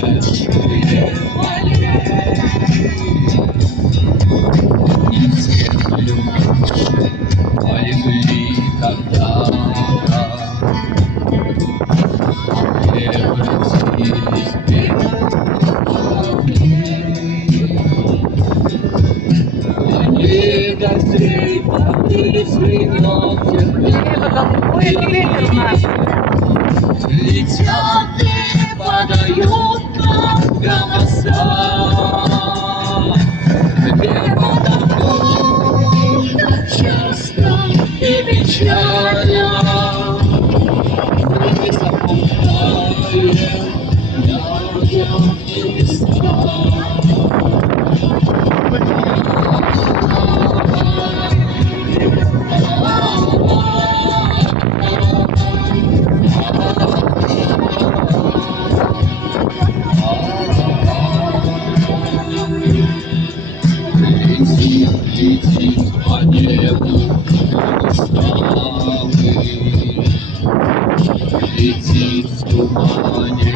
прошедшие полей. И землю наши полегли когда-то, превратились в они гостей повисли ногти, летят и подают нам голоса. Небо давно так часто и печально мы запоминаем людям небеса. Летит по небу ставы, летит в тумане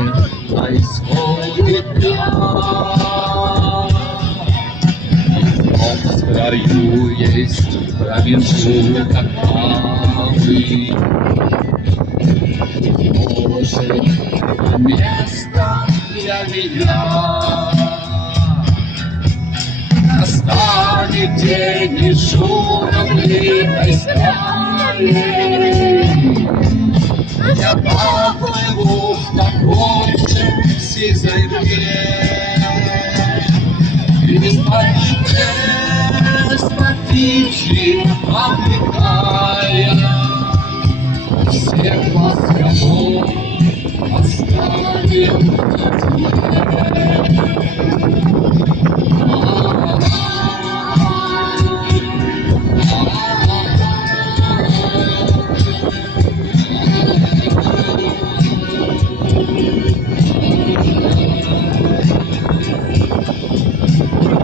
на исходе дня. В краю есть промежуток правый, может, место для меня. Настанет день и журавлиной стаи, я поплыву в такой же сизой мгле. Без птичьи облекая, всех вас кого оставим на дне.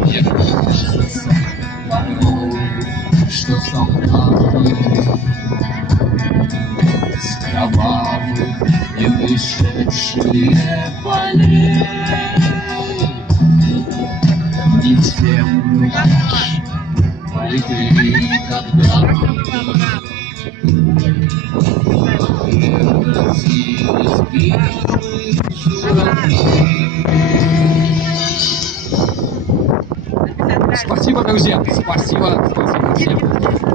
Мне кажется порой, что солдаты с кровавых и вышедшие полей не тем наш полегли когда-то, превратились в белых журавлей. Спасибо, друзья. Спасибо всем.